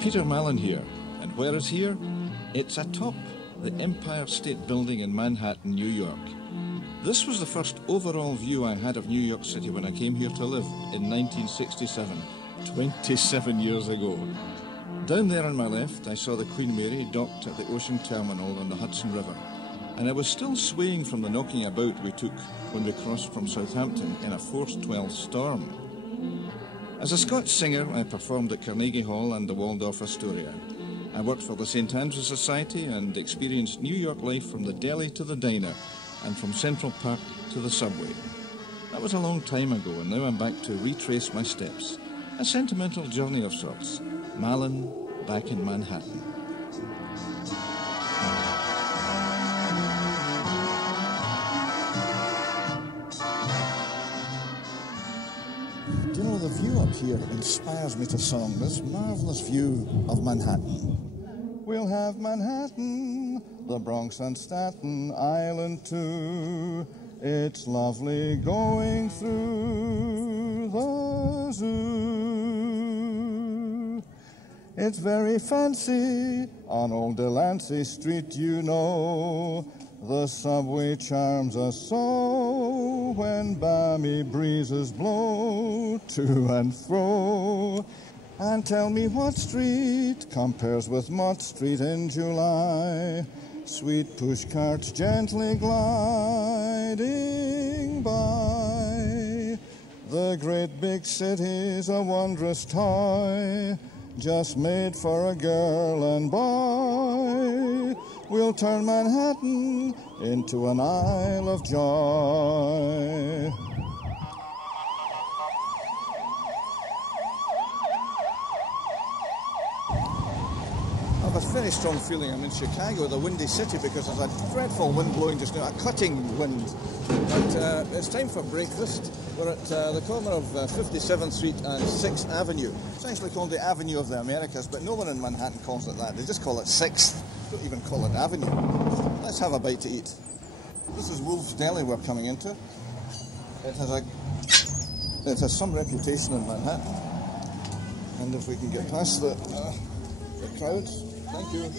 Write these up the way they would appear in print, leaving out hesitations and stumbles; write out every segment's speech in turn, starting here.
Peter Mallan here, and where is here? It's atop the Empire State Building in Manhattan, New York. This was the first overall view I had of New York City when I came here to live in 1967, 27 years ago. Down there on my left, I saw the Queen Mary docked at the ocean terminal on the Hudson River, and I was still swaying from the knocking about we took when we crossed from Southampton in a force 12 storm. As a Scots singer, I performed at Carnegie Hall and the Waldorf Astoria. I worked for the St. Andrews Society and experienced New York life from the Deli to the diner and from Central Park to the subway. That was a long time ago, and now I'm back to retrace my steps. A sentimental journey of sorts. Mallan back in Manhattan. Do you know, the view up here inspires me to song, this marvellous view of Manhattan. We'll have Manhattan, the Bronx and Staten Island too. It's lovely going through the zoo. It's very fancy on Old Delancey Street, you know. The subway charms us so when balmy breezes blow to and fro. And tell me what street compares with Mott Street in July. Sweet push carts gently gliding by. The great big city's a wondrous toy, just made for a girl and boy. We'll turn Manhattan into an Isle of Joy. I have a very strong feeling I'm in Chicago, the windy city, because there's a dreadful wind blowing just now, a cutting wind. But it's time for breakfast. We're at the corner of 57th Street and 6th Avenue. It's actually called the Avenue of the Americas, but no one in Manhattan calls it that. They just call it 6th. Don't even call it Avenue. Let's have a bite to eat. This is Wolf's Deli we're coming into. It has some reputation in Manhattan. And if we can get past the crowds. Thank you.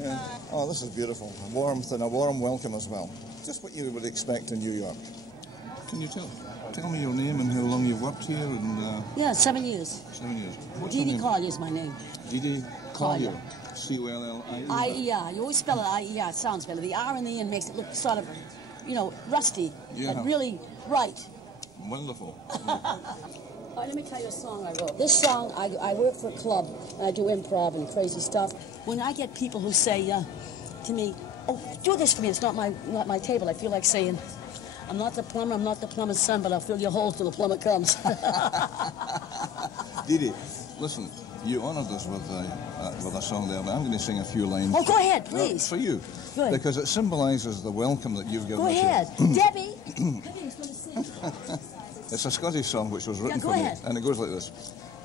Yeah. Oh, this is beautiful. A warmth and a warm welcome as well. Just what you would expect in New York. Can you tell me your name and how long you've worked here? And yeah, 7 years. 7 years. Didi Collier is my name. Didi Collier. C-O-L-L-I-E-R. I-E-R. You always spell it I-E-R. It sounds better. The R and the N makes it look sort of, rusty. Yeah. But really right. Wonderful. All right, let me tell you a song I wrote. This song, I work for a club, and I do improv and crazy stuff. When I get people who say to me, oh, do this for me, it's not my table, I feel like saying, I'm not the plumber's son, but I'll fill your hole till the plumber comes. Didi, listen, you honoured us with a song there, but I'm going to sing a few lines. Oh, go ahead, please. For you. Good. Because it symbolises the welcome that you've given us. Go ahead. Debbie! Come here, he's going to sing. It's a Scottish song which was written for me, ahead. and it goes like this.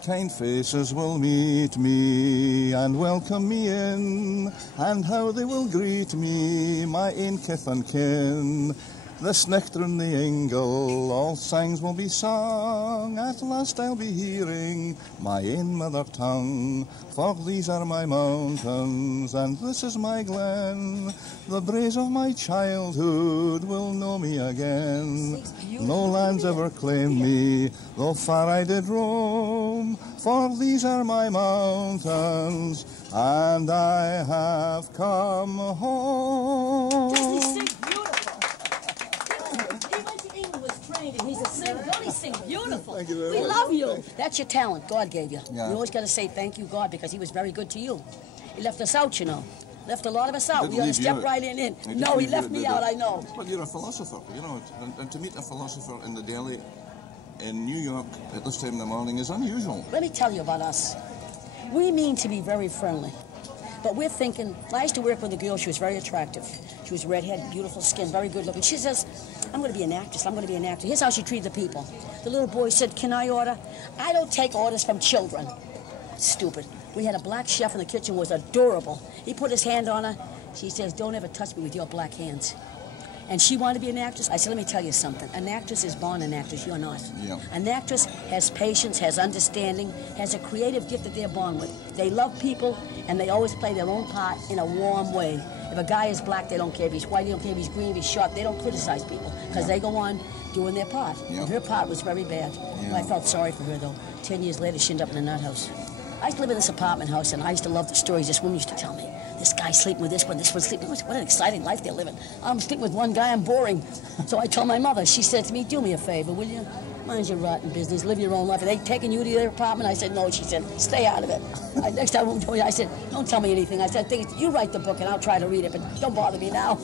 Kind faces will meet me and welcome me in, and how they will greet me, my ain kith and kin. The snichter and the ingle, all songs will be sung. At last I'll be hearing my ain mother tongue. For these are my mountains, and this is my glen. The braes of my childhood will know me again. No lands ever claimed me, though far I did roam. For these are my mountains, and I have come home. He's a singer. Don't he sing beautiful? Thank you very we much. love you. That's your talent God gave you. Yeah. You always got to say thank you, God, because he was very good to you. He left us out, Left a lot of us out. We ought to step right in. No, he left me out, I know. But you're a philosopher, and to meet a philosopher in the Deli in New York at this time in the morning is unusual. Let me tell you about us. We mean to be very friendly. But we're thinking, I used to work with a girl, she was very attractive. She was redhead, beautiful skin, very good looking. She says, I'm going to be an actress, I'm going to be an actor. Here's how she treated the people. The little boy said, can I order? I don't take orders from children. Stupid. We had a black chef in the kitchen, was adorable. He put his hand on her. She says, don't ever touch me with your black hands. And she wanted to be an actress. I said, let me tell you something. An actress is born an actress. You're not. Yeah. An actress has patience, has understanding, has a creative gift that they're born with. They love people, and they always play their own part in a warm way. If a guy is black, they don't care. If he's white, they don't care. If he's green, if he's short, they don't criticize people because they go on doing their part. Yeah. And her part was very bad. Yeah. I felt sorry for her, though. 10 years later, she ended up in a nut house. I used to live in this apartment house, and I used to love the stories this woman used to tell me. This guy's sleeping with this one sleeping with this. What an exciting life they're living. I'm sleeping with one guy, I'm boring. So I told my mother, she said to me, do me a favor, will you? Mind your rotten business, live your own life. Are they taking you to their apartment? I said, no. She said, stay out of it. Next time I won't tell you. I said, don't tell me anything. I said, you write the book and I'll try to read it, but don't bother me now.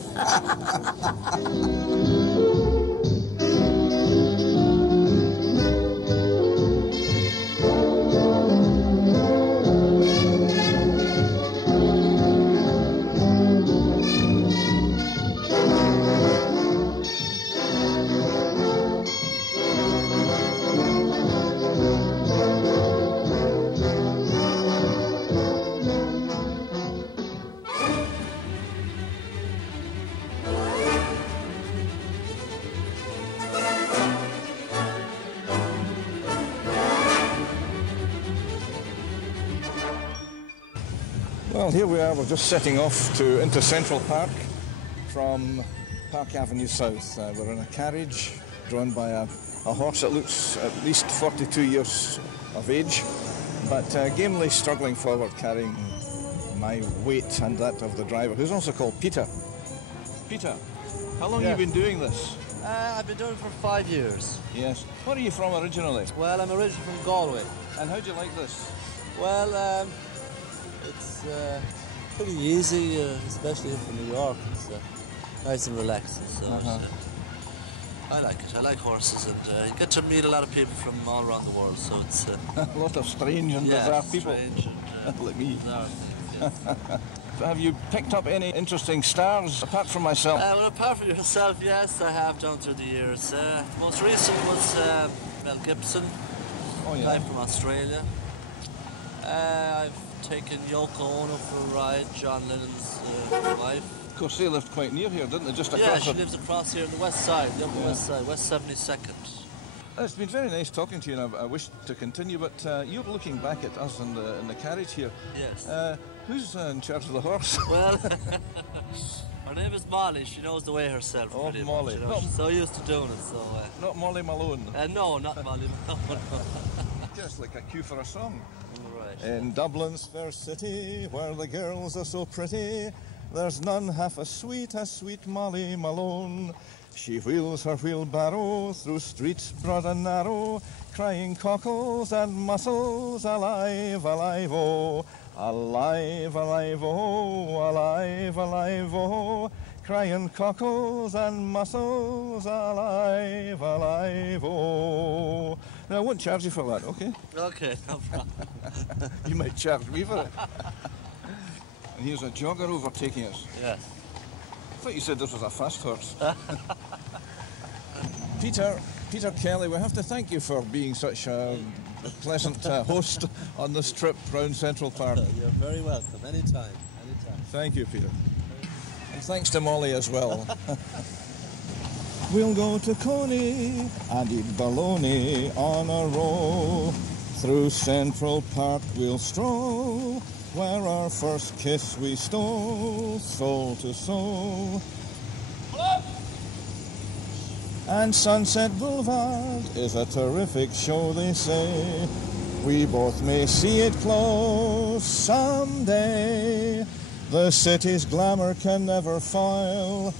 Well, here we are. We're just setting off into Central Park from Park Avenue South. We're in a carriage drawn by a horse that looks at least 42 years of age, but gamely struggling forward, carrying my weight and that of the driver, who's also called Peter. Peter, how long have you been doing this? I've been doing it for 5 years. Yes. Where are you from originally? Well, I'm originally from Galway. And how do you like this? Well, it's pretty easy, especially from New York. It's nice and relaxing. So I like it. I like horses, and you get to meet a lot of people from all around the world. So it's a lot of strange and bizarre people, like me. Bizarre, yes. So have you picked up any interesting stars apart from myself? Well, apart from yourself, yes, I have down through the years. The most recent was Mel Gibson, live from Australia. I've taken Yoko for a ride, John Lennon's wife. Of course, they lived quite near here, didn't they? Just across. Yeah, she lives across here on the west side, the upper west side, West 72nd. It's been very nice talking to you, and I wish to continue, but you're looking back at us in the carriage here. Yes. Who's in charge of the horse? Well, her name is Molly. She knows the way herself. Oh, Molly. Much, you know? She's so used to doing it. So. Not Molly Malone. No, not Molly Malone. Just like a cue for a song. Right. In Dublin's fair city, where the girls are so pretty, there's none half as sweet Molly Malone. She wheels her wheelbarrow through streets broad and narrow, crying cockles and mussels, alive, alive, oh, alive, alive, oh, alive, alive, oh, crying cockles and mussels, alive, alive, oh. Now, I won't charge you for that, okay? Okay, no problem. You might charge me for it. And here's a jogger overtaking us. Yes. I thought you said this was a fast horse. Peter Kelly, we have to thank you for being such a pleasant host on this trip round Central Park. You're very welcome. Anytime. Thank you, Peter. And thanks to Molly as well. We'll go to Coney and eat bologna on a roll. Through Central Park we'll stroll, where our first kiss we stole, soul to soul. And Sunset Boulevard is a terrific show, they say. We both may see it close someday. The city's glamour can never foil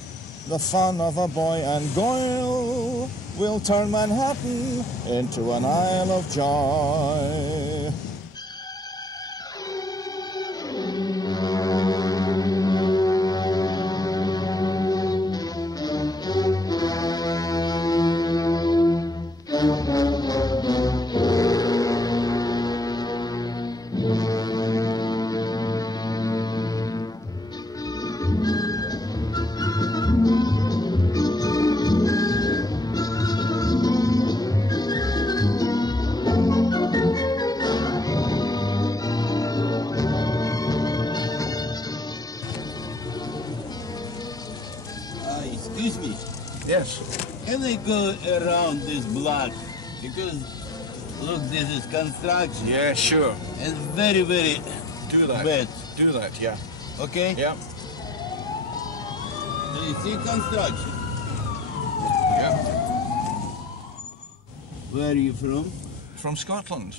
the fun of a boy and girl. Will turn Manhattan into an isle of joy. only go around this block because, look, this is construction. Yeah, sure. And very, very Do that. bad. Do that, yeah. Okay? Yeah. Do you see construction? Yeah. Where are you from? From Scotland.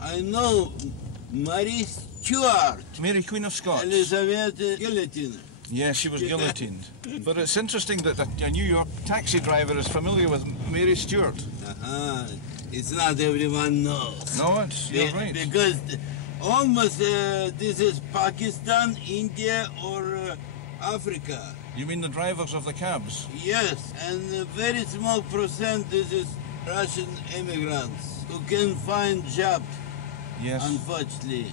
I know Mary Stuart, Mary Queen of Scots. Elizabeth Guillotine. Yeah, she was guillotined. But it's interesting that a New York taxi driver is familiar with Mary Stuart. It's not everyone knows. No, you're right. Because almost this is Pakistan, India, or Africa. You mean the drivers of the cabs? Yes, and a very small percent this is Russian immigrants who can find job, Yes. unfortunately,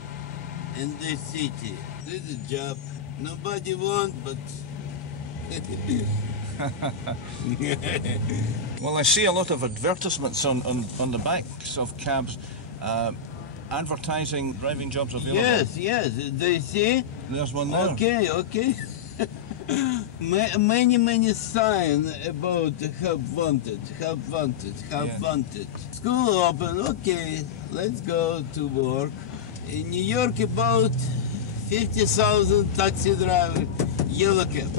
in this city. This is job nobody want, but Well, I see a lot of advertisements on the backs of cabs advertising driving jobs available. yes, they see. There's one there. Okay. Many signs about help wanted. School open, okay, let's go to work. In New York, about 50,000 taxi driver, yellow cab,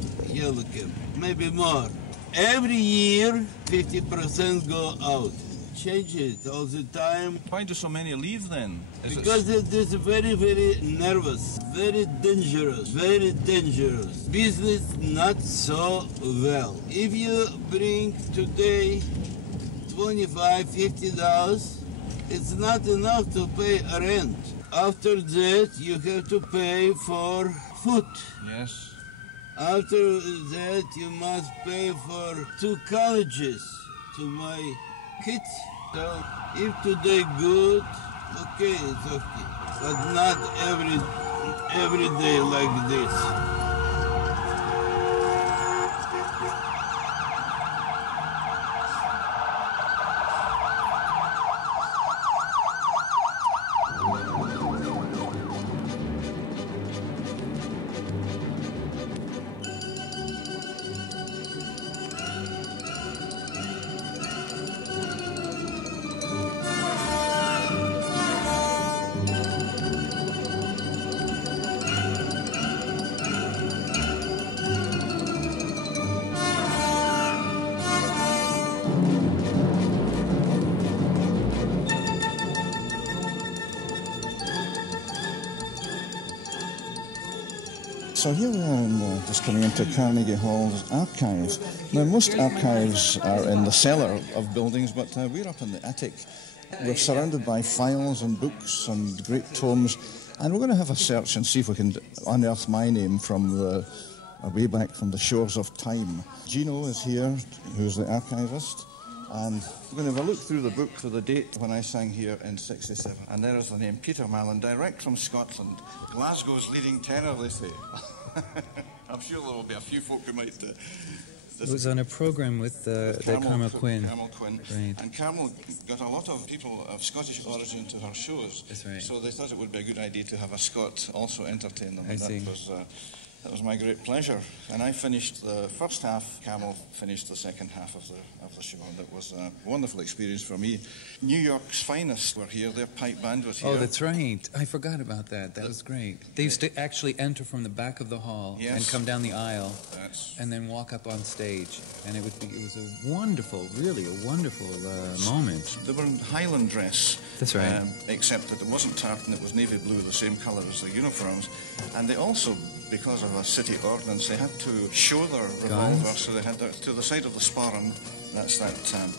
maybe more. Every year, 50% go out. Change it all the time. Why do so many leave then? Because it is very, very nervous, very dangerous. Business not so well. If you bring today $25, $50, it's not enough to pay rent. After that, you have to pay for food. Yes. After that, you must pay for 2 colleges to my kids. So if today good, okay, it's okay. But not every day like this. So here we are just coming into Carnegie Hall's archives. Now most archives are in the cellar of buildings, but we're up in the attic. We're surrounded by files and books and great tomes, and we're going to have a search and see if we can unearth my name from way back from the shores of time. Gino is here, who's the archivist, and we're going to have a look through the book for the date when I sang here in '67. And there is the name, Peter Mallan, direct from Scotland. Glasgow's leading tenor, they say. I'm sure there will be a few folk who might... It was on a program with Carmel Quinn. Right. And Carmel got a lot of people of Scottish origin to her shows. That's right. So they thought it would be a good idea to have a Scot also entertain them. I see. That was my great pleasure. And I finished the first half, Carmel finished the second half of the show. And it was a wonderful experience for me. New York's finest were here. Their pipe band was here. Oh, that's right. I forgot about that. That was great. They used to actually enter from the back of the hall and come down the aisle and then walk up on stage. And it was a wonderful, really a wonderful moment. They were in Highland dress. That's right. Except that it wasn't tartan, it was navy blue, the same colour as the uniforms. And they also, because of a city ordinance, they had to show their revolver, so they had to the side of the sporran, that's that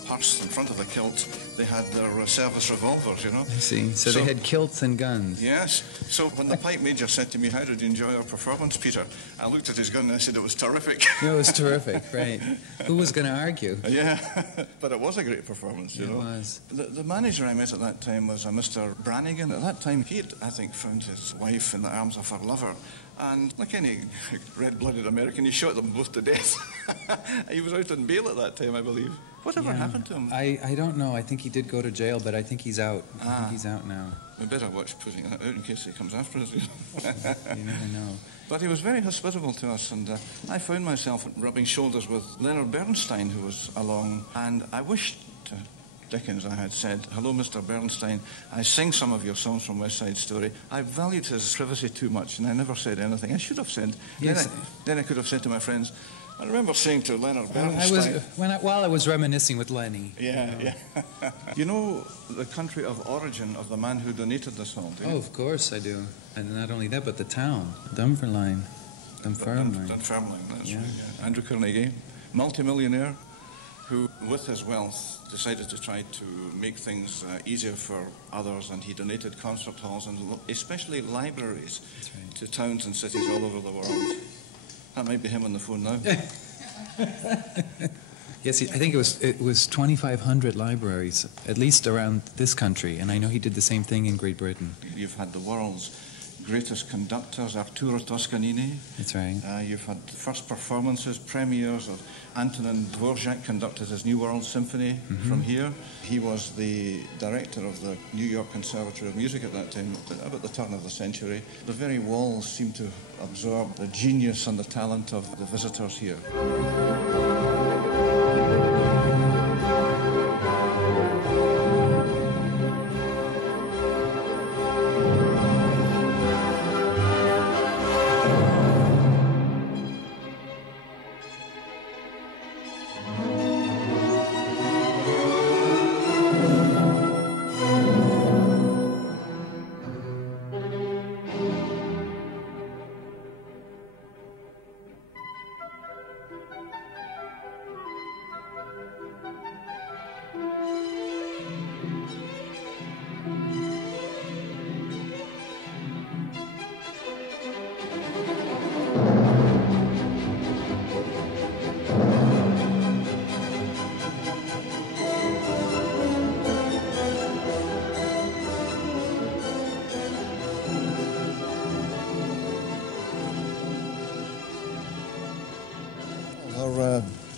purse in front of the kilt, they had their service revolvers, you know. I see. So they had kilts and guns. Yes. So when the pipe major said to me, "How did you enjoy our performance, Peter?" I looked at his gun and I said, "It was terrific." No, it was terrific, right. Who was going to argue? Yeah, but it was a great performance, you know. It was. The manager I met at that time was a Mr. Brannigan. At that time, he had, I think, found his wife in the arms of her lover. And like any red-blooded American, he shot them both to death. He was out on bail at that time, I believe. Whatever happened to him? I don't know. I think he did go to jail, but I think he's out. I think he's out now. We better watch putting that out in case he comes after us. You never know. But he was very hospitable to us, and I found myself rubbing shoulders with Leonard Bernstein, who was along, and I wished to Dickens I had said, "Hello, Mr. Bernstein, I sing some of your songs from West Side Story." I valued his privacy too much, and I never said anything. I should have said. Yes. Then I could have said to my friends, I remember saying to Leonard Bernstein... While I was reminiscing with Lenny. Yeah. You know the country of origin of the man who donated this hall, do you? Oh, of course I do. And not only that, but the town, Dunfermline. Dunfermline, that's right, yeah. Andrew Carnegie, multimillionaire, who, with his wealth, decided to try to make things easier for others, and he donated concert halls and especially libraries to towns and cities all over the world. That might be him on the phone now. Yes, I think it was 2,500 libraries, at least around this country, and I know he did the same thing in Great Britain. You've had the world's greatest conductors, Arturo Toscanini. That's right. You've had first performances, premieres of Antonin Dvorak conducted his New World Symphony from here. He was the director of the New York Conservatory of Music at that time, about the turn of the century. The very walls seem to absorb the genius and the talent of the visitors here.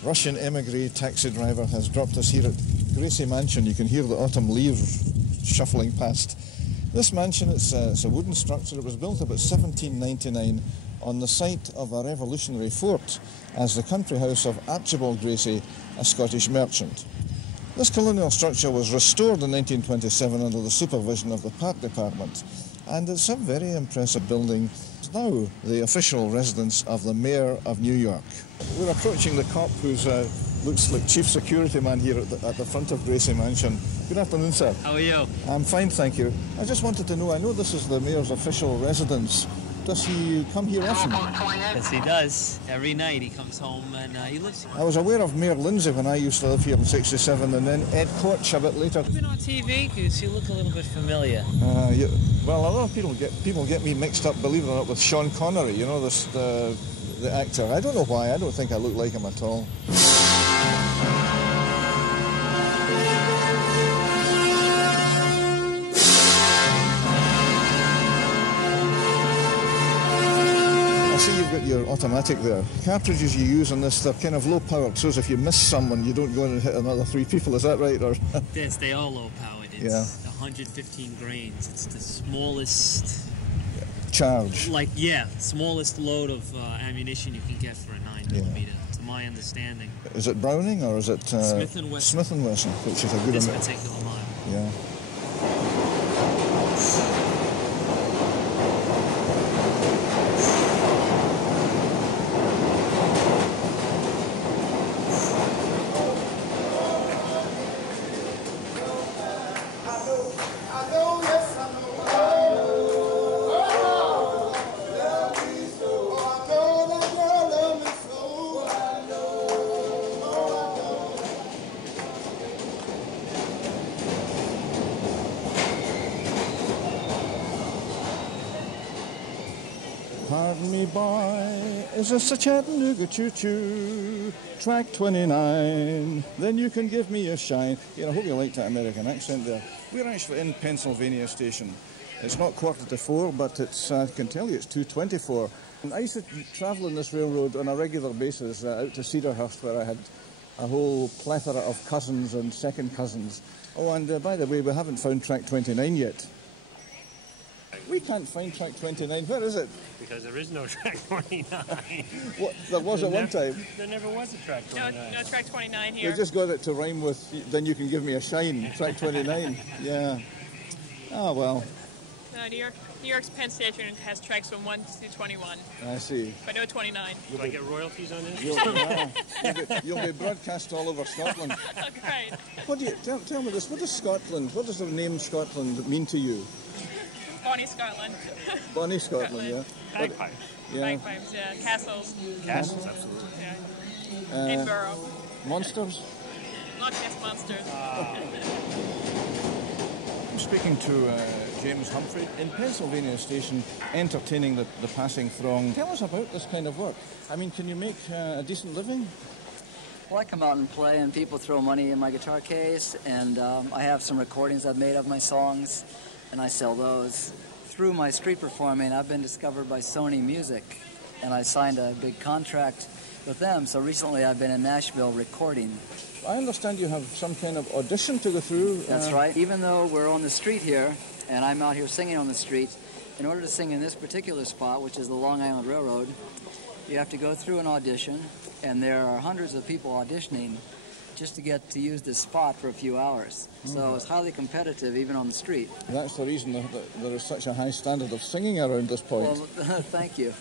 Russian Emigre taxi driver has dropped us here at Gracie Mansion. You can hear the autumn leaves shuffling past. This mansion, it's a wooden structure. It was built about 1799 on the site of a revolutionary fort as the country house of Archibald Gracie, a Scottish merchant. This colonial structure was restored in 1927 under the supervision of the Park Department, and it's a very impressive building. It's now the official residence of the Mayor of New York. We're approaching the cop who's looks like chief security man here at the front of Gracie Mansion. Good afternoon, sir. How are you? I'm fine, thank you. I just wanted to know, I know this is the Mayor's official residence. Does he come here often? Yes, he does. Every night he comes home and he lives here. I was aware of Mayor Lindsay when I used to live here in '67, and then Ed Koch a bit later. You've been on TV because you look a little bit familiar. Well, a lot of people get me mixed up, believe it or not, with Sean Connery, you know, the actor. I don't know why. I don't think I look like him at all. You've got your automatic there. Cartridges you use on this, they're kind of low powered, so as if you miss someone, you don't go in and hit another 3 people, is that right? Or yes, they are low powered. It's 115 grains. It's the smallest charge. Smallest load of ammunition you can get for a 9mm, to my understanding. Is it Browning or is it Smith & Wesson? Smith & Wesson, which is a good this particular model. Yeah. Pardon me, boy, is this a Chattanooga choo-choo? Track 29, then you can give me a shine. I hope you like that American accent there. We're actually in Pennsylvania Station. It's not 4:45, but it's, I can tell you it's 2:24. And I used to travel on this railroad on a regular basis out to Cedarhurst, where I had a whole plethora of cousins and second cousins. Oh, and by the way, we haven't found track 29 yet. We can't find track 29. Where is it? Because there is no track 29. What, there was at one time. There never was a track 29. No track 29 here. We just got it to rhyme with, then you can give me a shine, track 29. Yeah. Oh, well. No, New York's Penn Station has tracks from 1 to 21. I see. But no 29. Do I get royalties on this? You'll be broadcast all over Scotland. Oh, great. What do you, tell me this, what does the name Scotland mean to you? Bonnie Scotland. Bonnie Scotland, yeah. Bagpipes. Yeah. Bagpipes, yeah. Castles. Castles, absolutely. Yeah. Edinburgh. Monsters? Not just monsters. I'm speaking to James Humphrey in Pennsylvania Station, entertaining the passing throng. Tell us about this kind of work. I mean, can you make a decent living? Well, I come out and play, and people throw money in my guitar case, and I have some recordings I've made of my songs, and I sell those. Through my street performing, I've been discovered by Sony Music, and I signed a big contract with them, so recently I've been in Nashville recording. I understand you have some kind of audition to go through. That's right. Even though we're on the street here, and I'm out here singing on the street, in order to sing in this particular spot, which is the Long Island Railroad, you have to go through an audition, and there are hundreds of people auditioning just to get to use this spot for a few hours. So it's highly competitive, even on the street. That's the reason that there is such a high standard of singing around this point. Well, thank you.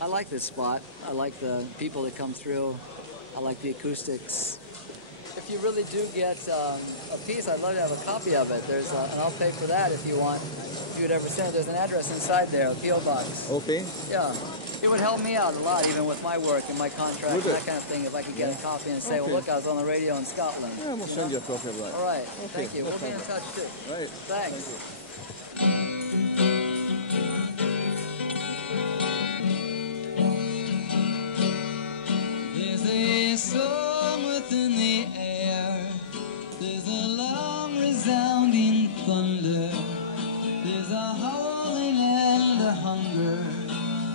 I like this spot. I like the people that come through. I like the acoustics. If you really do get a piece, I'd love to have a copy of it. There's and I'll pay for that if you want. If you would ever send it, there's an address inside there, a P.O. box. Okay. Yeah. It would help me out a lot, even with my work and my contract and that kind of thing, if I could get a copy and say, well, look, I was on the radio in Scotland. Yeah, we'll send you a copy of that. All right. Okay. Thank you. We'll be in touch, too. Right. Thanks. There's a song within the air. There's a long resounding thunder. There's a howling and a hunger.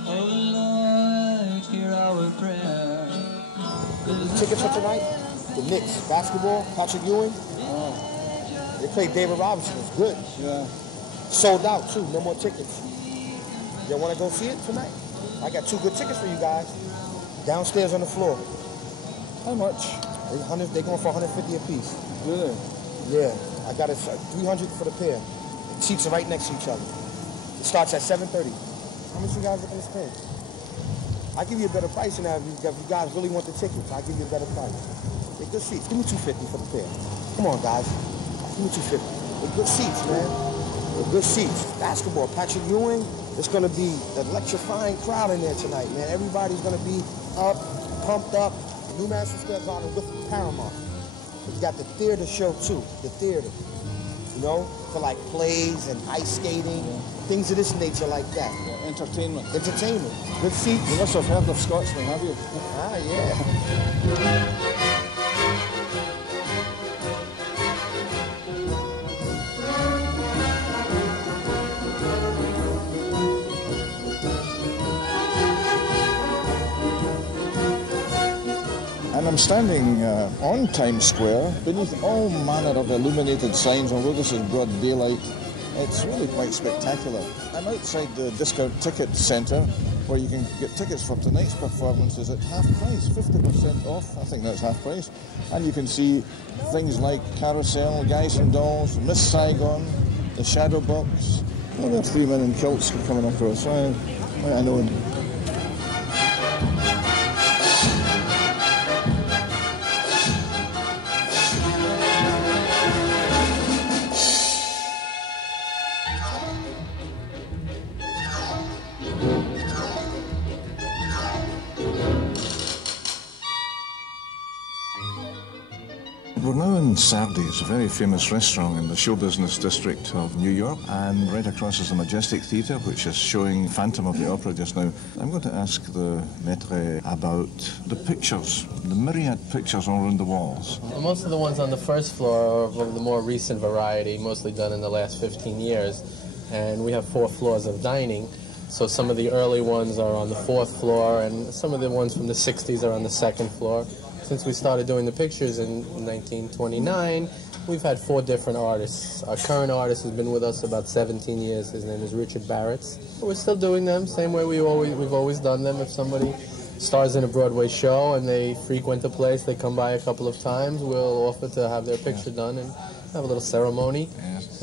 Oh Lord, hear our prayer. Tickets for tonight? The Knicks basketball, Patrick Ewing. They played David Robinson. It's good. Yeah. Sold out too. No more tickets. You want to go see it tonight? I got 2 good tickets for you guys. Downstairs on the floor. How much? They're going for $150 a piece. Really? Yeah. I got it $300 for the pair. The seats are right next to each other. It starts at 7:30. How much you guys looking to spend? I'll give you a better price than that if you guys really want the tickets. I'll give you a better price. They're good seats. Give me $250 for the pair. Come on, guys. Give me $250. They're good seats, man. They're good seats. Basketball, Patrick Ewing. It's going to be an electrifying crowd in there tonight, man. Everybody's going to be up, pumped up. New Madison Square Garden with Paramount. You got the theater show, too. The theater. You know, for like plays and ice skating, things of this nature like that. Yeah, entertainment. Entertainment. Good seats. You must have heard of Scotsman, have you? Ah, yeah. And I'm standing on Times Square beneath all manner of illuminated signs, although this is broad daylight. It's really quite spectacular. I'm outside the discount ticket centre where you can get tickets for tonight's performances at half price, 50% off. I think that's half price. And you can see things like Carousel, Guys and Dolls, Miss Saigon, The Shadow Box. Oh, there are 3 men in kilts coming up to us. I know. We're now in Sardi. It's a very famous restaurant in the show business district of New York, and right across is the Majestic Theatre, which is showing Phantom of the Opera just now. I'm going to ask the maître about the pictures, the myriad pictures all around the walls. Most of the ones on the first floor are of the more recent variety, mostly done in the last 15 years, and we have 4 floors of dining. So some of the early ones are on the 4th floor, and some of the ones from the 60s are on the 2nd floor. Since we started doing the pictures in 1929, we've had 4 different artists. Our current artist has been with us about 17 years. His name is Richard Barretts. We're still doing them, same way we've always done them. If somebody stars in a Broadway show and they frequent the place, they come by a couple of times, we'll offer to have their picture done and have a little ceremony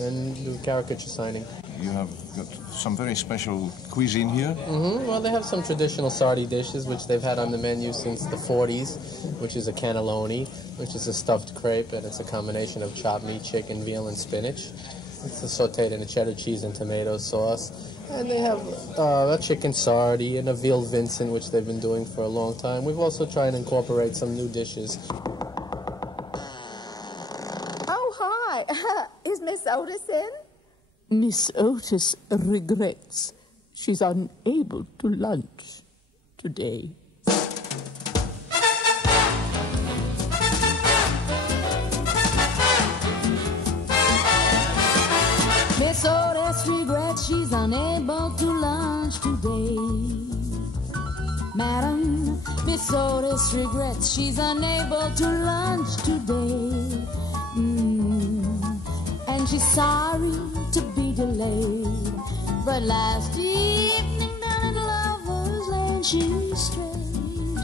and do caricature signing. You have got some very special cuisine here. Well, they have some traditional Sardi dishes, which they've had on the menu since the 40s, which is a cannelloni, which is a stuffed crepe, and it's a combination of chopped meat, chicken, veal, and spinach. It's sautéed in a cheddar cheese and tomato sauce. And they have a chicken sardi and a veal Vincent, which they've been doing for a long time. We've also tried to incorporate some new dishes. Oh, hi. Is Miss Otis in? Miss Otis regrets she's unable to lunch today. Miss Otis regrets she's unable to lunch today. Madam, Miss Otis regrets she's unable to lunch today. And she's sorry to be delayed, but last evening down at Lover's Lane she strayed.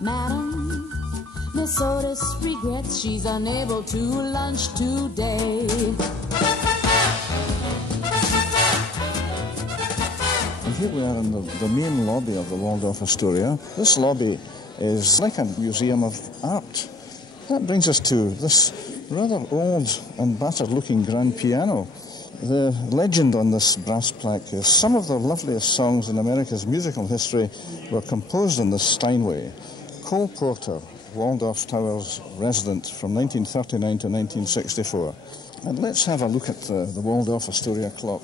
Madam, Miss Otis regrets she's unable to lunch today. And here we are in the main lobby of the Waldorf Astoria. This lobby is like a museum of art. That brings us to this rather old and battered-looking grand piano. The legend on this brass plaque is some of the loveliest songs in America's musical history were composed in this Steinway. Cole Porter, Waldorf Towers resident from 1939 to 1964. And let's have a look at the Waldorf Astoria clock.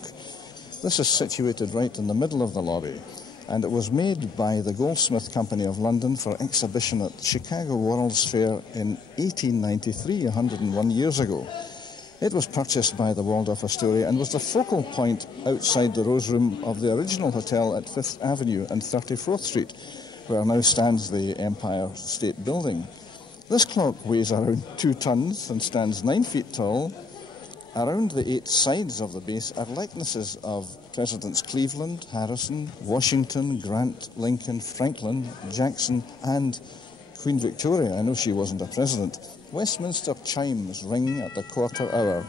This is situated right in the middle of the lobby, and it was made by the Goldsmith Company of London for exhibition at Chicago World's Fair in 1893, 101 years ago. It was purchased by the Waldorf Astoria and was the focal point outside the Rose Room of the original hotel at 5th Avenue and 34th Street, where now stands the Empire State Building. This clock weighs around 2 tons and stands 9 feet tall. Around the 8 sides of the base are likenesses of Presidents Cleveland, Harrison, Washington, Grant, Lincoln, Franklin, Jackson, and Queen Victoria. I know she wasn't a president. Westminster chimes ring at the 1/4 hour.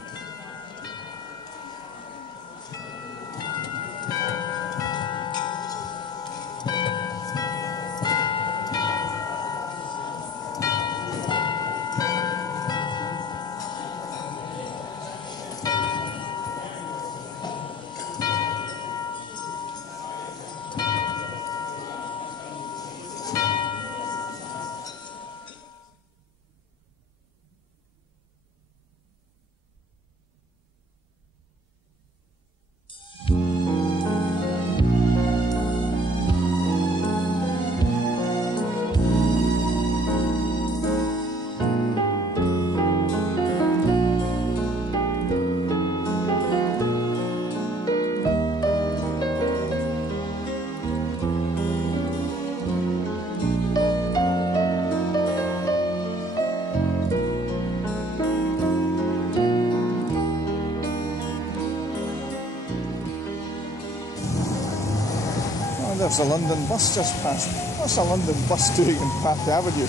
There's a London bus just passed. What's a London bus doing in Park Avenue?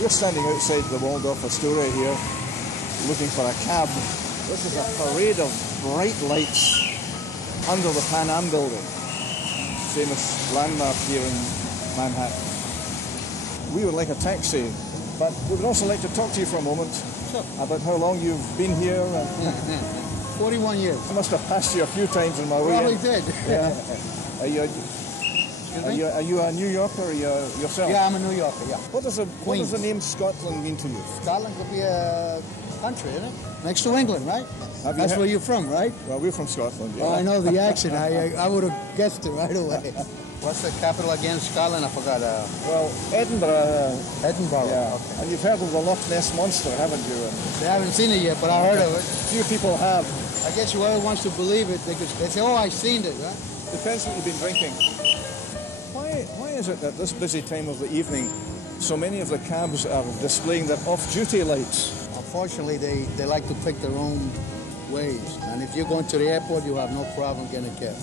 We're standing outside the Waldorf Astoria here, looking for a cab. This is a parade of bright lights under the Pan Am building, famous landmark here in Manhattan. We would like a taxi, but we would also like to talk to you for a moment about how long you've been here. 41 years. I must have passed you a few times in my way. Probably did. Yeah. Are you a New Yorker yourself? Yeah, I'm a New Yorker, yeah. What does the name Scotland mean to you? Scotland could be a country, isn't it? Next to England, right? That's where you're from, right? Well, we're from Scotland, yeah. Oh, I know the accent. I would have guessed it right away. What's the capital again? Scotland? I forgot. Well, Edinburgh. Edinburgh. Yeah. Okay. And you've heard of the Loch Ness Monster, haven't you? I haven't seen it yet, but I heard of it. Few people have. I guess whoever wants to believe it, they say, "Oh, I've seen it," right? Depends what you've been drinking. Why is it that this busy time of the evening so many of the cabs are displaying their off-duty lights. Unfortunately, they like to pick their own ways. And if you're going to the airport, you have no problem getting a cab.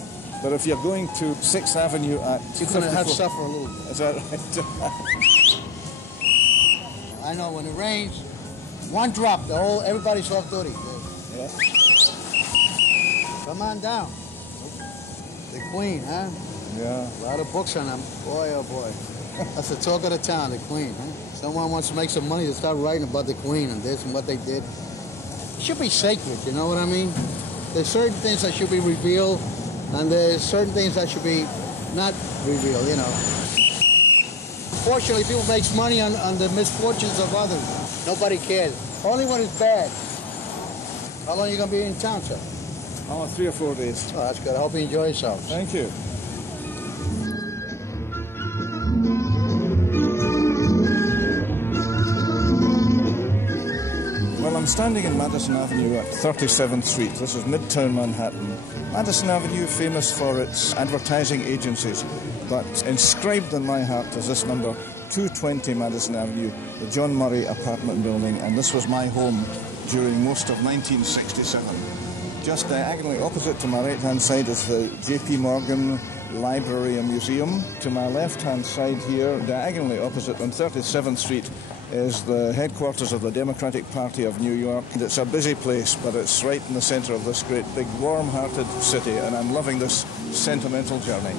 But if you're going to 6th Avenue at... You're going to have to suffer a little bit. Is that right? I know when it rains, one drop, everybody's off duty. Yeah. Come on down. The Queen, huh? Yeah. A lot of books on them. Boy, oh boy. That's the talk of the town, the Queen, huh? Someone wants to make some money to start writing about the Queen and this and what they did. It should be sacred, you know what I mean? There's certain things that should be revealed, and there's certain things that should be not revealed, you know. Fortunately, people make money on the misfortunes of others. Nobody cares. Only when it's bad. How long are you going to be in town, sir? 3 or 4 days. Oh, that's good. I hope you enjoy yourself. Thank you. Well, I'm standing in Madison Avenue at 37th Street. This is Midtown Manhattan. Madison Avenue, famous for its advertising agencies, but inscribed in my heart is this number, 220 Madison Avenue, the John Murray apartment building, and this was my home during most of 1967. Just diagonally opposite to my right-hand side is the J.P. Morgan Library and Museum. To my left-hand side here, diagonally opposite on 37th Street, is the headquarters of the Democratic Party of New York. It's a busy place, but it's right in the center of this great big warm-hearted city, and I'm loving this sentimental journey.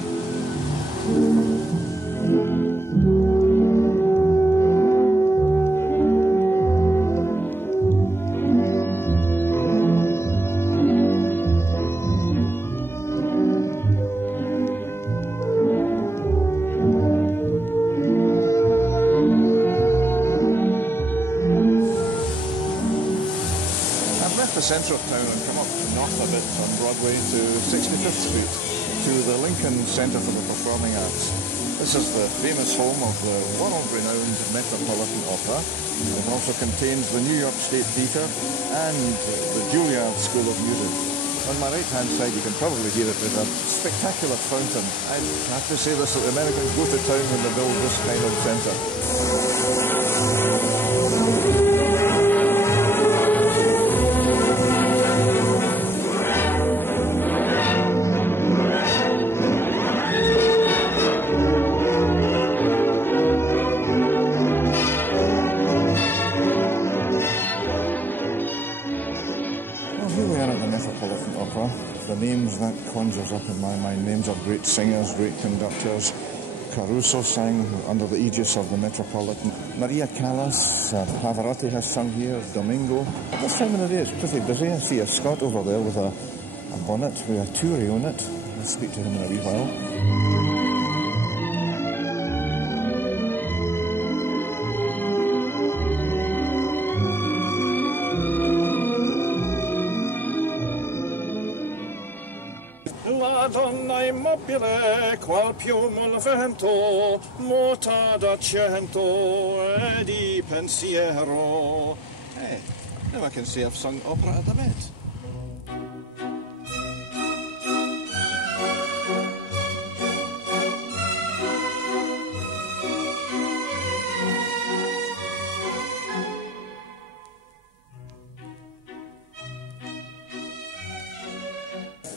The centre of town and come up north a bit on Broadway to 65th Street to the Lincoln Centre for the Performing Arts. This is the famous home of the world-renowned Metropolitan Opera. It also contains the New York State Theatre and the Juilliard School of Music. On my right-hand side, you can probably hear it, there's a spectacular fountain. I have to say this, that the Americans go to town when they build this kind of centre. The names that conjures up in my mind, names of great singers, great conductors. Caruso sang under the aegis of the Metropolitan. Maria Callas, Pavarotti has sung here, Domingo. At this time of the day it's pretty busy. I see a Scot over there with a bonnet with a Touré on it. I'll speak to him in a wee while. Donna immobile, qual piumo il vento, mota d'accento e di pensiero. Hey, now I can say I've sung opera at the Met.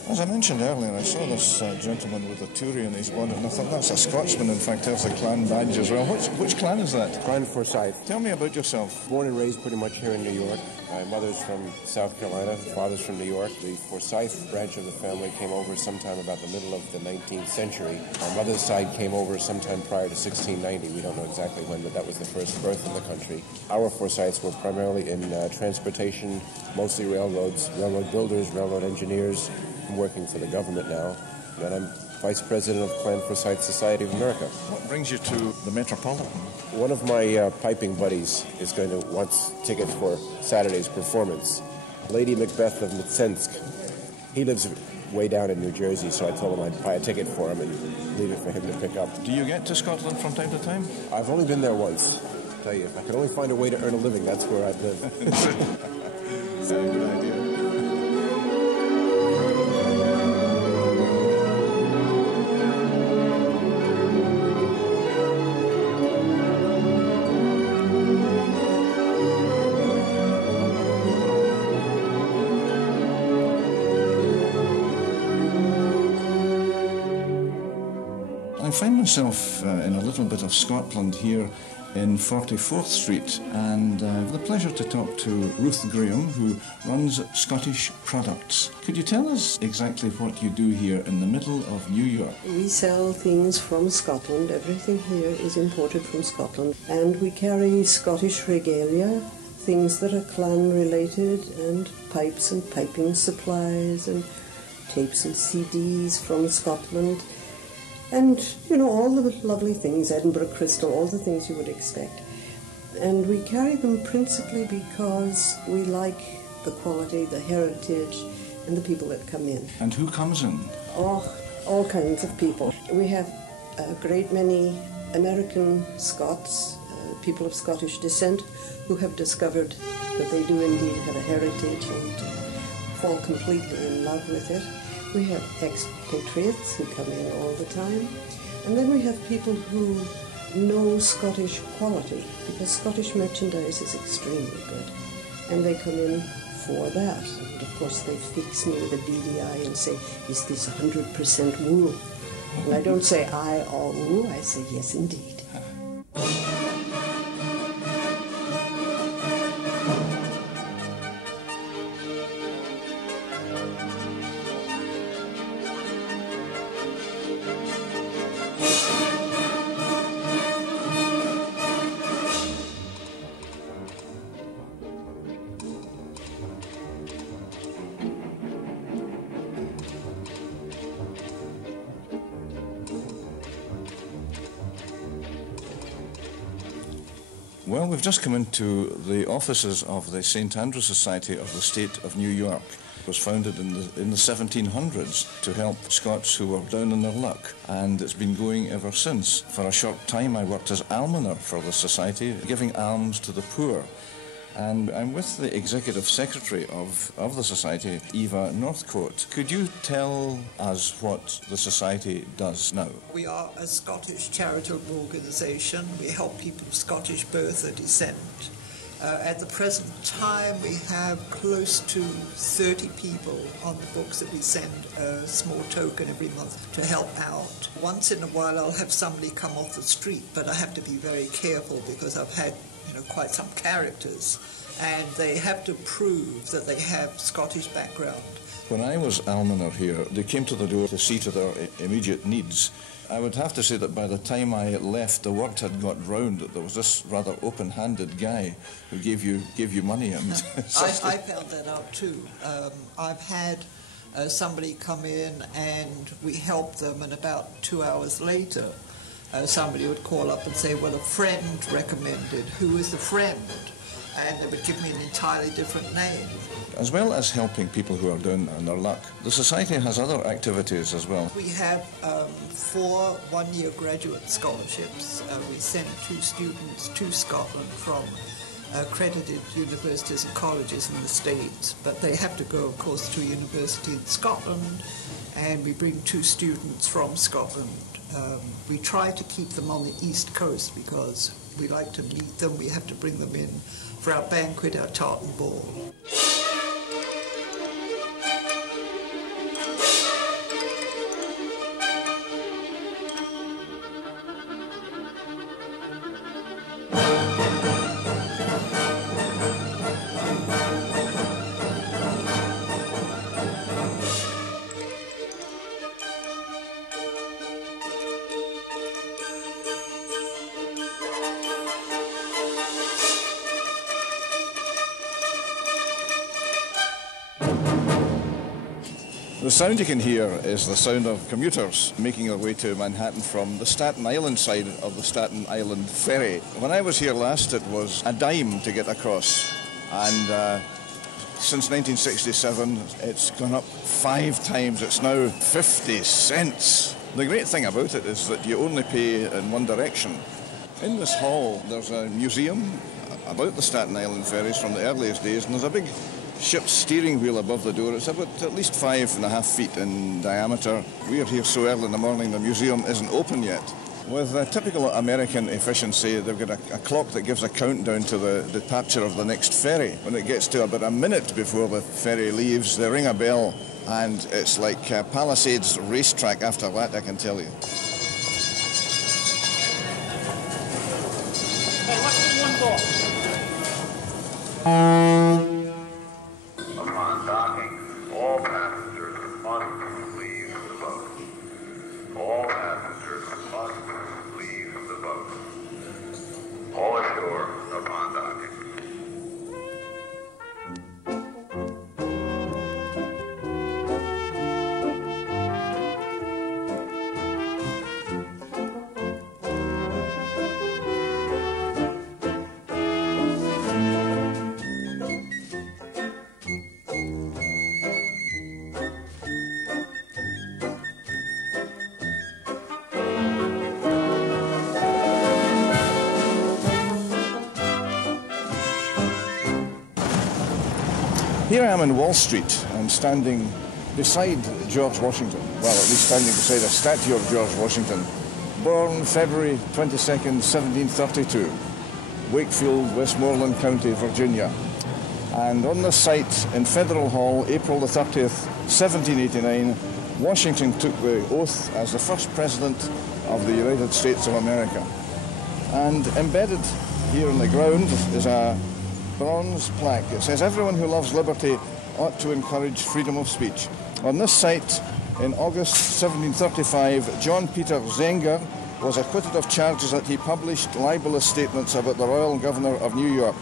As I mentioned earlier, I saw this gentleman with a Touré in his bonnet, and I thought that's a Scotsman. In fact, there's the clan badge as well. Which clan is that? Clan Forsyth. Tell me about yourself. Born and raised pretty much here in New York. My mother's from South Carolina, father's from New York. The Forsyth branch of the family came over sometime about the middle of the 19th century. My mother's side came over sometime prior to 1690. We don't know exactly when, but that was the first birth in the country. Our Forsyths were primarily in transportation, mostly railroads, railroad builders, railroad engineers. I'm working for the government now, and I'm Vice President of Clan Forsyth Society of America. What brings you to the Metropolitan? One of my piping buddies is going to want tickets for Saturday's performance. Lady Macbeth of Mtsensk. He lives way down in New Jersey, so I told him I'd buy a ticket for him and leave it for him to pick up. Do you get to Scotland from time to time? I've only been there once. I'll tell you, if I could only find a way to earn a living, that's where I'd live. That's a good idea. I find myself in a little bit of Scotland here in 44th Street, and I have the pleasure to talk to Ruth Graham, who runs Scottish Products. Could you tell us exactly what you do here in the middle of New York? We sell things from Scotland. Everything here is imported from Scotland, and we carry Scottish regalia, things that are clan related, and pipes and piping supplies, and tapes and CDs from Scotland. And, you know, all the lovely things, Edinburgh Crystal, all the things you would expect. And we carry them principally because we like the quality, the heritage, and the people that come in. And who comes in? Oh, all kinds of people. We have a great many American Scots, people of Scottish descent, who have discovered that they do indeed have a heritage and fall completely in love with it. We have expatriates who come in all the time. And then we have people who know Scottish quality, because Scottish merchandise is extremely good. And they come in for that. And of course they fix me with a beady eye and say, is this 100% wool? And I don't say I or wool, I say yes indeed. Well, we've just come into the offices of the St. Andrew Society of the State of New York. It was founded in the 1700s to help Scots who were down in their luck, and it's been going ever since. For a short time I worked as almoner for the society, giving alms to the poor. And I'm with the Executive Secretary of the Society, Eva Northcote. Could you tell us what the Society does now? We are a Scottish charitable organisation. We help people of Scottish birth or descent. At the present time, we have close to 30 people on the books that we send a small token every month to help out. Once in a while, I'll have somebody come off the street, but I have to be very careful because I've had quite some characters, and they have to prove that they have Scottish background. When I was almoner here, they came to the door to see to their immediate needs. I would have to say that by the time I left, the word had got round that there was this rather open-handed guy who gave you money. And I found that out too. I've had somebody come in and we helped them, and about 2 hours later, somebody would call up and say, well, a friend recommended. Who is the friend? And they would give me an entirely different name. As well as helping people who are down on their luck, the Society has other activities as well. We have 4 one-year graduate scholarships. We send 2 students to Scotland from accredited universities and colleges in the States, but they have to go, of course, to a university in Scotland, and we bring 2 students from Scotland. We try to keep them on the East Coast because we like to meet them. We have to bring them in for our banquet, our tartan ball. The sound you can hear is the sound of commuters making their way to Manhattan from the Staten Island side of the Staten Island Ferry. When I was here last, it was a dime to get across, and since 1967 it's gone up 5 times. It's now 50 cents. The great thing about it is that you only pay in one direction. In this hall there's a museum about the Staten Island ferries from the earliest days, and there's a big ship's steering wheel above the door. It's about at least 5.5 feet in diameter. We're here so early in the morning the museum isn't open yet. With a typical American efficiency, they've got a clock that gives a countdown to the departure of the next ferry. When it gets to about a minute before the ferry leaves, they ring a bell, and it's like Palisades racetrack after that, I can tell you. Upon docking, all passengers must leave the boat. All passengers must leave the boat. All ashore upon docking. Here I am in Wall Street. I'm standing beside George Washington. Well, at least standing beside a statue of George Washington. Born February 22nd, 1732. Wakefield, Westmoreland County, Virginia. And on the site in Federal Hall, April the 30th, 1789, Washington took the oath as the first president of the United States of America. And embedded here in the ground is a bronze plaque. It says, "Everyone who loves liberty ought to encourage freedom of speech." On this site, in August 1735, John Peter Zenger was acquitted of charges that he published libelous statements about the royal governor of New York.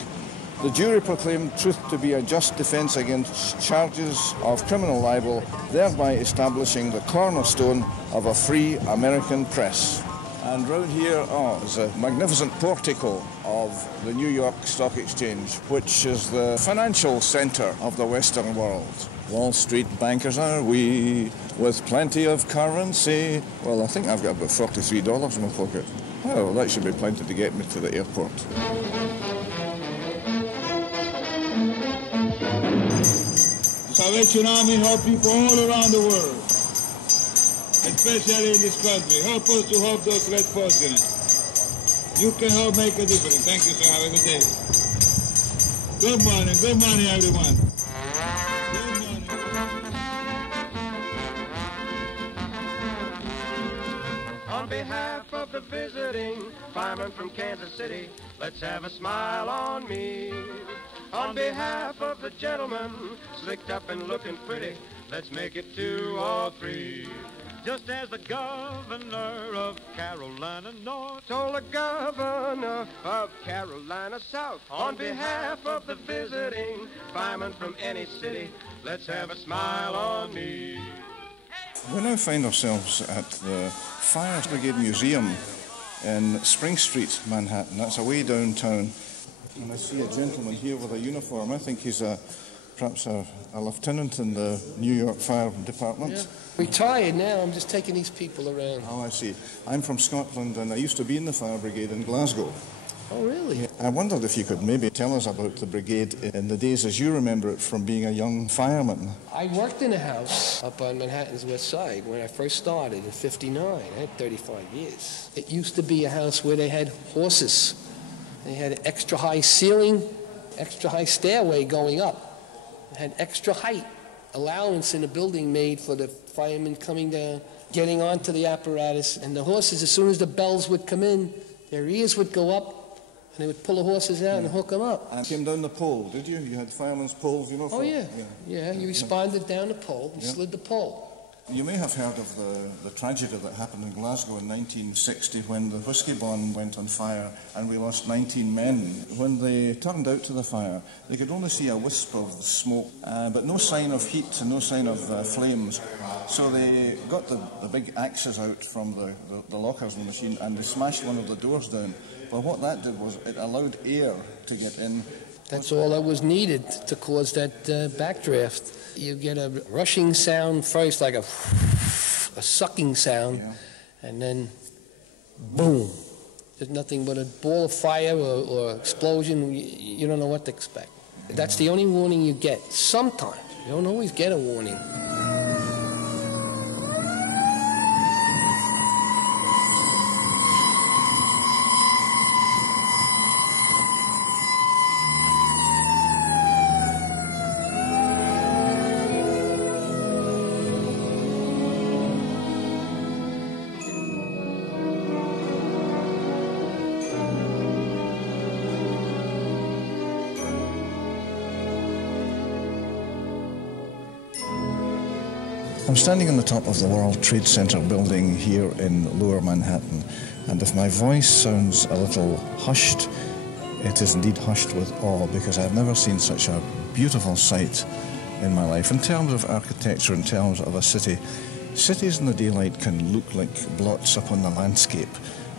The jury proclaimed truth to be a just defense against charges of criminal libel, thereby establishing the cornerstone of a free American press. And round here is a magnificent portico of the New York Stock Exchange, which is the financial centre of the Western world. Wall Street bankers are we, with plenty of currency. Well, I think I've got about $43 in my pocket. Well, that should be plenty to get me to the airport. The Salvation Army help people all around the world, especially in this country. Help us to help those less fortunate. You can help make a difference. Thank you, sir. Have a good day. Good morning, everyone. On behalf of the visiting fireman from Kansas City, let's have a smile on me. On behalf of the gentleman, slicked up and looking pretty, let's make it 2 or 3. Just as the governor of Carolina North told the governor of Carolina South, on behalf of the visiting fireman from any city, let's have a smile on me. We now find ourselves at the Fire Brigade Museum in Spring Street, Manhattan. That's away downtown. And I see a gentleman here with a uniform. I think he's perhaps a lieutenant in the New York Fire Department. Yeah. Retired now, I'm just taking these people around. Oh, I see. I'm from Scotland and I used to be in the Fire Brigade in Glasgow. Oh, really? I wondered if you could maybe tell us about the brigade in the days as you remember it from being a young fireman. I worked in a house up on Manhattan's West Side when I first started in '59. I had 35 years. It used to be a house where they had horses. They had extra high ceiling, extra high stairway going up. It had extra height allowance in the building made for the firemen coming down, getting onto the apparatus. And the horses, as soon as the bells would come in, their ears would go up, and they would pull the horses out and hook them up. And came down the pole, did you? You had firemen's poles, you know? Oh, yeah. Yeah, you responded down the pole and slid the pole. You may have heard of the tragedy that happened in Glasgow in 1960 when the whiskey barn went on fire and we lost 19 men. When they turned out to the fire, they could only see a wisp of smoke, but no sign of heat and no sign of flames. So they got the big axes out from the lockers in the machine and they smashed one of the doors down. But what that did was it allowed air to get in. That's all that was needed to cause that backdraft. You get a rushing sound first, like a sucking sound, and then boom. There's nothing but a ball of fire or explosion. You don't know what to expect. That's the only warning you get. Sometimes. You don't always get a warning. I'm standing on the top of the World Trade Center building here in Lower Manhattan, and if my voice sounds a little hushed, it is indeed hushed with awe, because I've never seen such a beautiful sight in my life. In terms of architecture, in terms of a city, cities in the daylight can look like blots upon the landscape,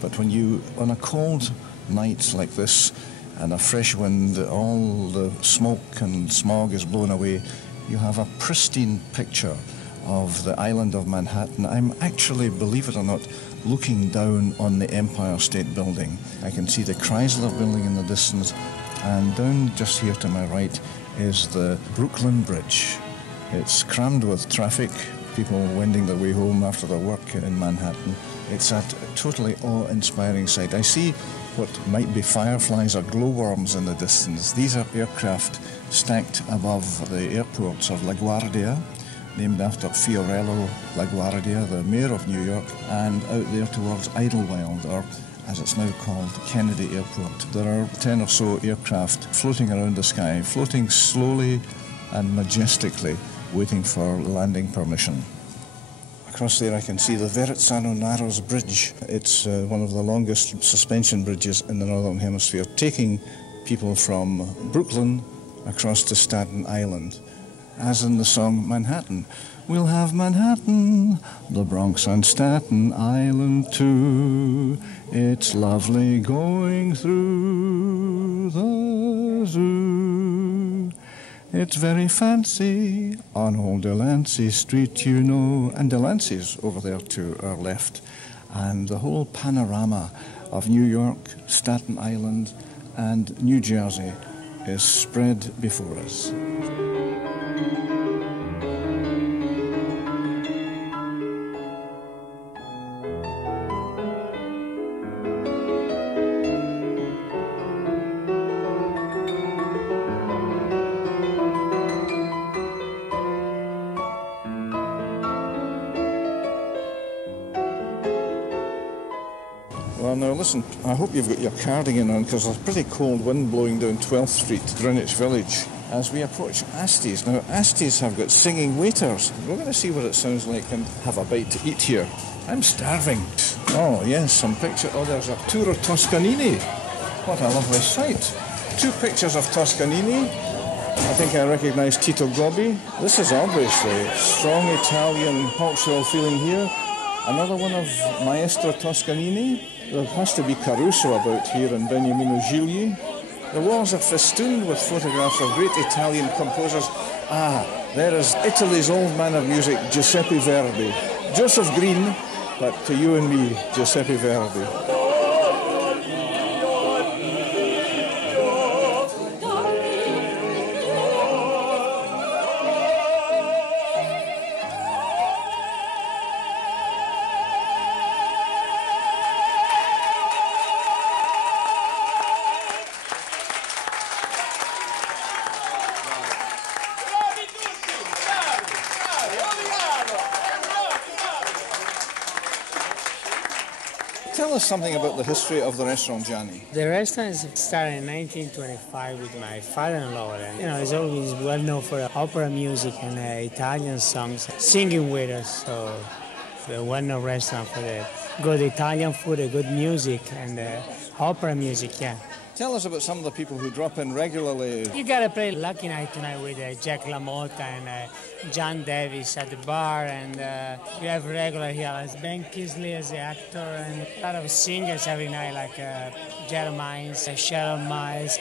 but when you, on a cold night like this, and a fresh wind, all the smoke and smog is blown away, you have a pristine picture of the island of Manhattan. I'm actually, believe it or not, looking down on the Empire State Building. I can see the Chrysler Building in the distance, and down just here to my right is the Brooklyn Bridge. It's crammed with traffic, people wending their way home after their work in Manhattan. It's a totally awe-inspiring sight. I see what might be fireflies or glowworms in the distance. These are aircraft stacked above the airports of LaGuardia, named after Fiorello LaGuardia, the mayor of New York, and out there towards Idlewild, or as it's now called, Kennedy Airport. There are 10 or so aircraft floating around the sky, floating slowly and majestically, waiting for landing permission. Across there I can see the Verrazzano Narrows Bridge. It's one of the longest suspension bridges in the Northern Hemisphere, taking people from Brooklyn across to Staten Island. As in the song Manhattan, we'll have Manhattan, the Bronx and Staten Island too. It's lovely going through the zoo. It's very fancy on old Delancey Street, you know. And Delancey's over there to our left. And the whole panorama of New York, Staten Island, and New Jersey is spread before us. Well, now listen, I hope you've got your cardigan on, because there's a pretty cold wind blowing down 12th Street, Greenwich Village, as we approach Asti's. Now, Asti's have got singing waiters. We're going to see what it sounds like and have a bite to eat here. I'm starving. Oh, yes, some picture. Oh, there's a tour of Toscanini. What a lovely sight. 2 pictures of Toscanini. I think I recognise Tito Gobbi. This is obviously strong Italian cultural feeling here. Another one of Maestro Toscanini. There has to be Caruso about here and Beniamino Gigli. The walls are festooned with photographs of great Italian composers. Ah, there is Italy's old man of music, Giuseppe Verdi. Joseph Green, but to you and me, Giuseppe Verdi. Tell us something about the history of the restaurant, Gianni. The restaurant started in 1925 with my father-in-law, and it's always well known for opera music and Italian songs, singing with us. So it's a well-known restaurant for the good Italian food, good music, and opera music. Yeah. Tell us about some of the people who drop in regularly. You gotta play Lucky Night tonight with Jack LaMotta and John Davis at the bar, and we have regular here like Ben Kingsley as the actor, and a lot of singers every night like Jerry Mines, Cheryl Miles.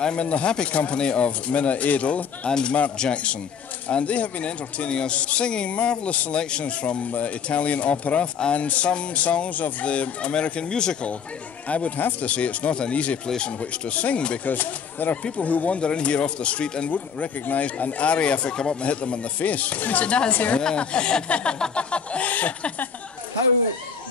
I'm in the happy company of Minna Edel and Mark Jackson. and they have been entertaining us, singing marvellous selections from Italian opera and some songs of the American musical. I would have to say it's not an easy place in which to sing, because there are people who wander in here off the street and wouldn't recognise an aria if it come up and hit them in the face. Which it does here. Yeah. How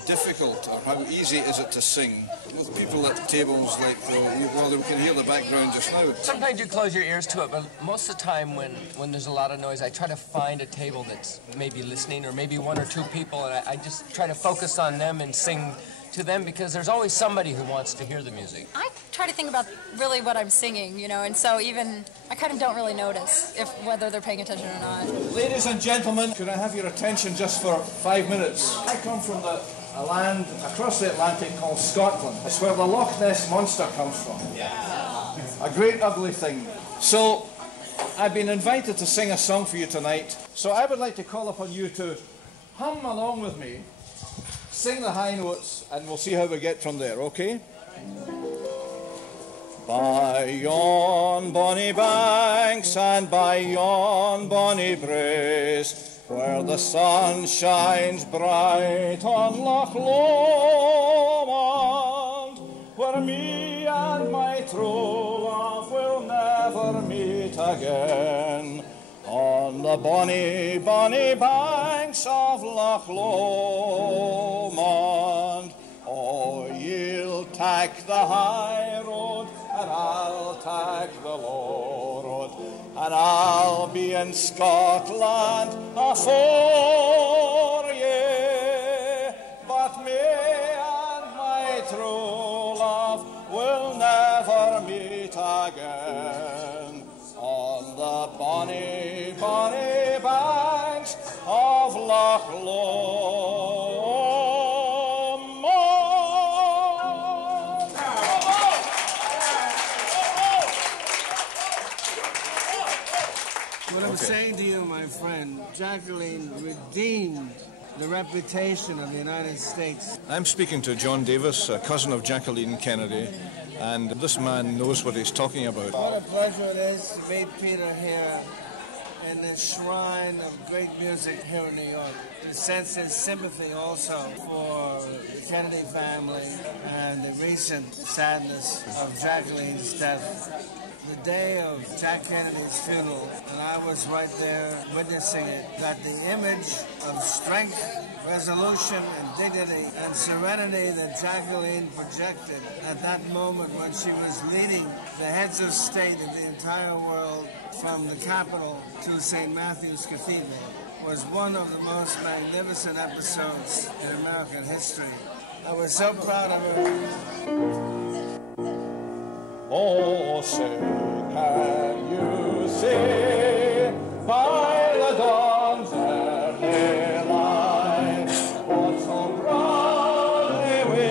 difficult or how easy is it to sing with people at tables like well, we can hear the background just now? Sometimes you close your ears to it, but most of the time when there's a lot of noise, I try to find a table that's maybe listening, or maybe one or two people, and I just try to focus on them and sing to them, because there's always somebody who wants to hear the music. I try to think about really what I'm singing, you know, and so even I kind of don't really notice whether they're paying attention or not. Ladies and gentlemen, could I have your attention just for 5 minutes? I come from a land across the Atlantic called Scotland. It's where the Loch Ness Monster comes from. A great ugly thing. So I've been invited to sing a song for you tonight. So I would like to call upon you to hum along with me, sing the high notes, and we'll see how we get from there, okay? By yon bonny banks and by yon bonny braes, where the sun shines bright on Loch Lomond, where me and my true love will never meet again, on the bonny, bonny banks of Loch Lomond. Oh, you'll take the high road, and I'll take the low road, and I'll be in Scotland afore ye. But me and my true love will never meet again, on the bonny, bonny banks of Loch Lomond. What I'm saying to you, my friend, Jacqueline redeemed the reputation of the United States. I'm speaking to John Davis, a cousin of Jacqueline Kennedy, and this man knows what he's talking about. What a pleasure it is to meet Peter here in this shrine of great music here in New York. To sense his sympathy also for the Kennedy family and the recent sadness of Jacqueline's death. The day of Jack Kennedy's funeral, and I was right there witnessing it, got the image of strength, resolution, and dignity and serenity that Jacqueline projected at that moment when she was leading the heads of state of the entire world from the Capitol to St. Matthew's Cathedral. Was one of the most magnificent episodes in American history. I was so proud of her. Oh, say, can you see by the dawn's early light what so proudly we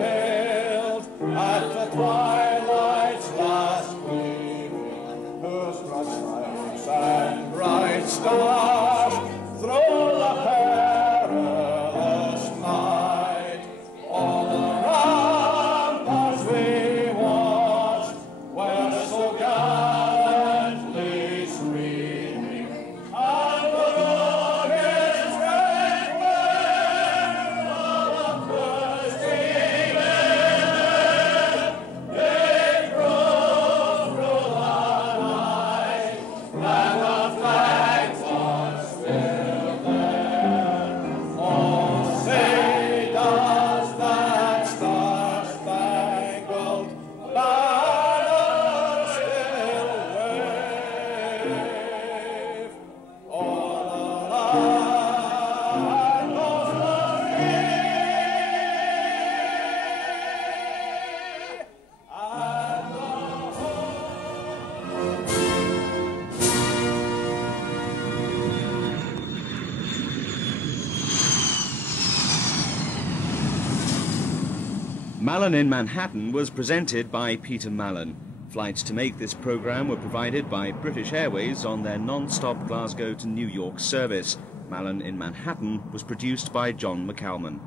hailed at the twilight's last gleaming, whose broad stripes and bright stars through the perilous night all the ramparts we Mallan in Manhattan was presented by Peter Mallan. Flights to make this programme were provided by British Airways on their non-stop Glasgow to New York service. Mallan in Manhattan was produced by John McCalman.